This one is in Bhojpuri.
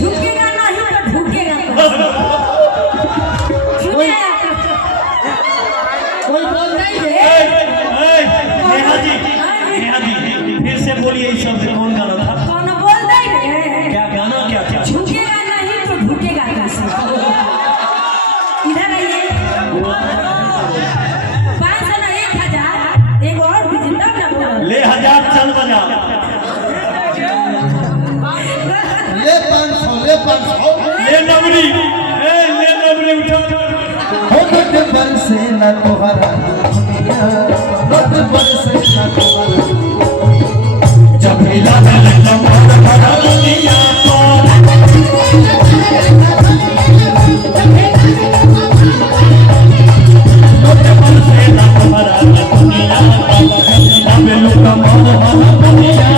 झुकेगा नहीं तो ढुकेगा। कोई बोल नहीं है। नेहा जी फिर से बोलिए इस शब्द कौन गाना था? कौन बोल नहीं है? क्या गाना क्या था? झुकेगा नहीं तो ढुकेगा कैसे? इधर आइए। 500 ना 1000 एक और भी जिंदा ना बोला। ले 1000 चल बजा। ले 500 ले नबरी उठा। हो गट बरसे ना तोहरा दुनिया, गट बरसे ना तोहरा